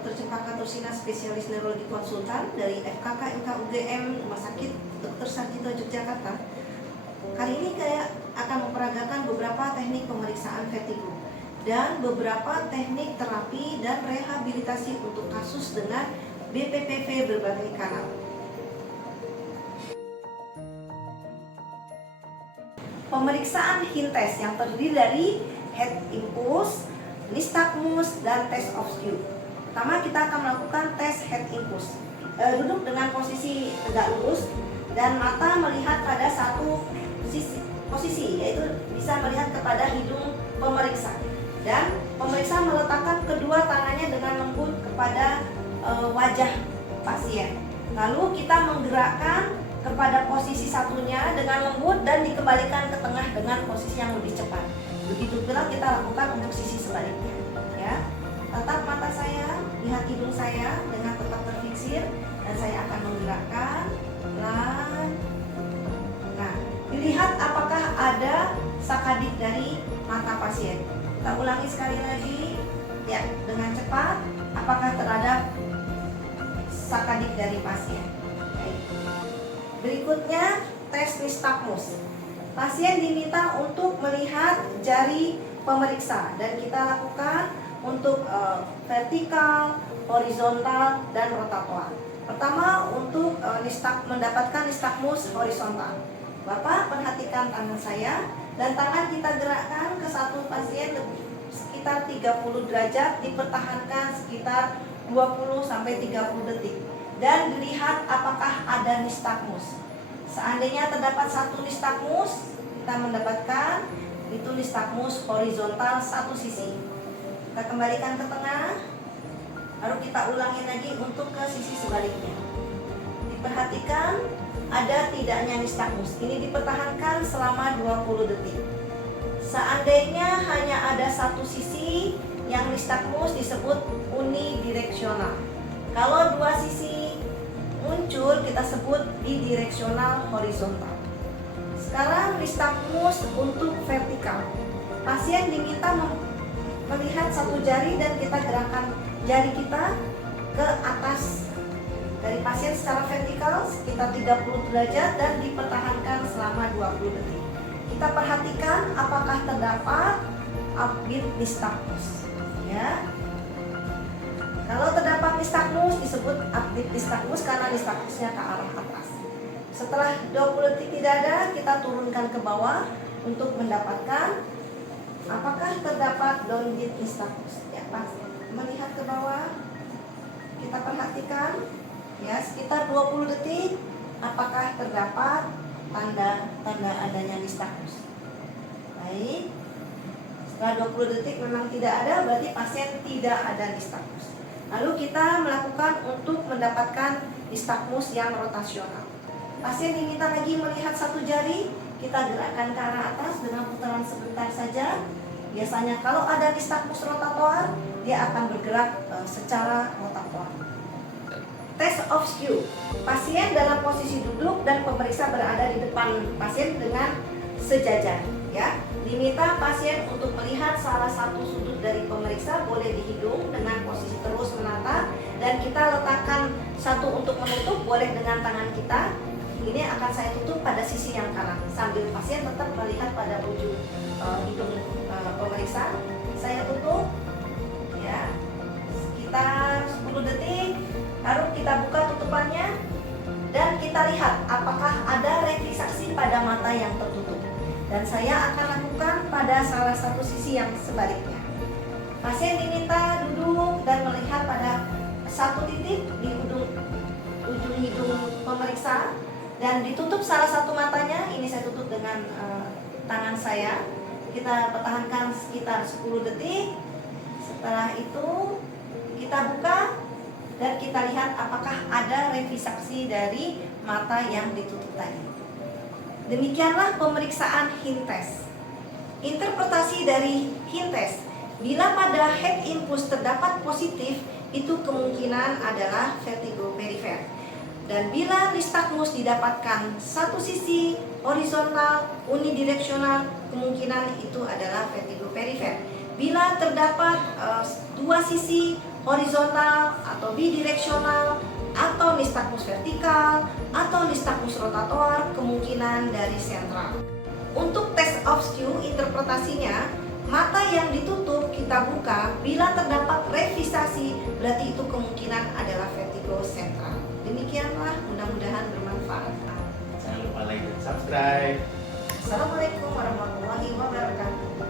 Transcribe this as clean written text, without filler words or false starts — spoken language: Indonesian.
Dr. Cempaka Tursina, spesialis neurologi konsultan dari FKK MKUGM Rumah Sakit Dr. Sarjito Yogyakarta. Kali ini saya akan memperagakan beberapa teknik pemeriksaan vertigo dan beberapa teknik terapi dan rehabilitasi untuk kasus dengan BPPV berbagai kanal. Pemeriksaan hind test yang terdiri dari head impulse, nystagmus, dan test of skew. Pertama kita akan melakukan tes head impulse. Duduk dengan posisi tegak lurus dan mata melihat pada satu posisi, yaitu bisa melihat kepada hidung pemeriksa. Dan pemeriksa meletakkan kedua tangannya dengan lembut kepada wajah pasien. Lalu kita menggerakkan kepada posisi satunya dengan lembut dan dikembalikan ke tengah dengan posisi yang lebih cepat. Begitu pula kita lakukan untuk sisi sebaliknya, ya. Tatap mata saya, lihat hidung saya dengan tetap terfiksir, dan saya akan menggerakkan pelan. Nah, dilihat apakah ada sakadik dari mata pasien. Kita ulangi sekali lagi, ya, dengan cepat. Apakah terhadap sakadik dari pasien? Baik. Berikutnya tes nystagmus. Pasien diminta untuk melihat jari pemeriksa dan kita lakukan untuk vertikal, horizontal, dan rotator. Pertama untuk mendapatkan nystagmus horizontal. Bapak perhatikan tangan saya dan tangan kita gerakkan ke satu pasien sekitar 30 derajat, dipertahankan sekitar 20-30 detik dan dilihat apakah ada nystagmus. Seandainya terdapat satu nystagmus, kita mendapatkan itu nystagmus horizontal satu sisi. Kita kembalikan ke tengah, lalu kita ulangi lagi untuk ke sisi sebaliknya. Diperhatikan ada tidaknya nystagmus. Ini dipertahankan selama 20 detik. Seandainya hanya ada satu sisi yang nystagmus disebut unidireksional. Kalau dua sisi muncul kita sebut bidireksional horizontal. Sekarang nystagmus untuk vertikal. Pasien diminta melihat satu jari dan kita gerakan jari kita ke atas dari pasien secara vertikal sekitar 30 derajat dan dipertahankan selama 20 detik. Kita perhatikan apakah terdapat upbeat nystagmus, ya. Kalau terdapat nystagmus disebut upbeat nystagmus karena nystagmusnya ke arah atas. Setelah 20 detik tidak ada, kita turunkan ke bawah untuk mendapatkan apakah terdapat downbeat nystagmus. Ya, pas melihat ke bawah, kita perhatikan ya sekitar 20 detik apakah terdapat tanda adanya nystagmus. Baik. Setelah 20 detik memang tidak ada, berarti pasien tidak ada nystagmus. Lalu kita melakukan untuk mendapatkan nystagmus yang rotasional. Pasien diminta lagi melihat satu jari, kita gerakkan ke arah atas dengan putaran sebentar saja. Biasanya kalau ada nystagmus rotator, dia akan bergerak secara rotator. Test of skew. Pasien dalam posisi duduk dan pemeriksa berada di depan pasien dengan sejajar, ya. Diminta pasien untuk melihat salah satu sudut dari pemeriksa, boleh di hidung dengan posisi terus menatap, dan kita letakkan satu untuk menutup, boleh dengan tangan kita. Ini akan saya tutup pada sisi yang kanan sambil pasien tetap melihat pada ujung hidung pemeriksa. Saya tutup, ya, sekitar 10 detik. Lalu kita buka tutupannya dan kita lihat apakah ada refleksi pada mata yang tertutup. Dan saya akan lakukan pada salah satu sisi yang sebaliknya. Pasien diminta duduk dan melihat pada satu titik di ujung hidung pemeriksa dan ditutup salah satu matanya. Ini saya tutup dengan tangan saya. Kita pertahankan sekitar 10 detik. Setelah itu kita buka dan kita lihat apakah ada refleksi dari mata yang ditutup tadi. Demikianlah pemeriksaan hind test. Interpretasi dari hind test, bila pada head impulse terdapat positif, itu kemungkinan adalah vertigo perifer. Dan bila nystagmus didapatkan satu sisi horizontal unidireksional, kemungkinan itu adalah vertigo perifer. Bila terdapat dua sisi horizontal atau bidireksional, atau nistagmus vertikal, atau nistagmus rotator, kemungkinan dari sentral. Untuk test of skew, interpretasinya, mata yang ditutup kita buka, bila terdapat revisasi, berarti itu kemungkinan adalah vertigo sentral. Demikianlah, mudah-mudahan bermanfaat. Jangan lupa like dan subscribe. Assalamualaikum warahmatullahi wabarakatuh.